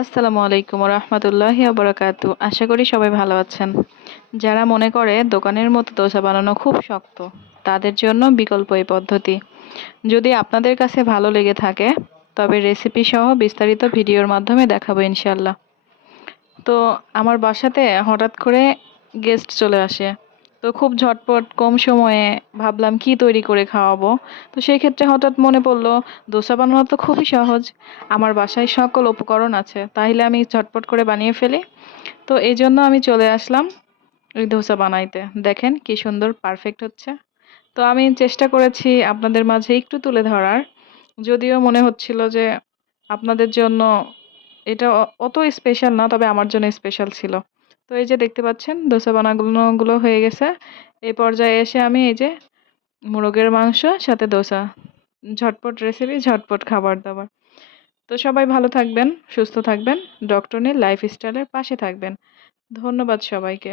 আসসালামু আলাইকুম রহমতুল্লাহি বারাকাতু। আশা করি সবাই ভালো আছেন। যারা মনে করে দোকানের মতো দোসা বানানো খুব শক্ত, তাদের জন্য বিকল্প এই পদ্ধতি। যদি আপনাদের কাছে ভালো লেগে থাকে, তবে রেসিপি সহ বিস্তারিত ভিডিওর মাধ্যমে দেখাবো ইনশাল্লাহ। তো আমার বাসাতে হঠাৎ করে গেস্ট চলে আসে। তো খুব ঝটপট কম সময়ে ভাবলাম কি তৈরি করে খাওয়াবো। তো সেই ক্ষেত্রে হঠাৎ মনে পড়লো দোসা বানানো তো খুবই সহজ। আমার বাসায় সকল উপকরণ আছে, তাইলে আমি ঝটপট করে বানিয়ে ফেলি। তো এই জন্য আমি চলে আসলাম ওই ধোসা বানাইতে। দেখেন কি সুন্দর পারফেক্ট হচ্ছে। তো আমি চেষ্টা করেছি আপনাদের মাঝে একটু তুলে ধরার, যদিও মনে হচ্ছিল যে আপনাদের জন্য এটা অত স্পেশাল না, তবে আমার জন্য স্পেশাল ছিল। তো এই যে দেখতে পাচ্ছেন দোসা বানাগুলো হয়ে গেছে। এই পর্যায়ে এসে আমি এই যে মোরগের মাংস সাথে দোসা, ঝটপট রেসিপি, ঝটপট খাবার দাবার। তো সবাই ভালো থাকবেন, সুস্থ থাকবেন, ডক্টর নীল লাইফস্টাইলের পাশে থাকবেন। ধন্যবাদ সবাইকে।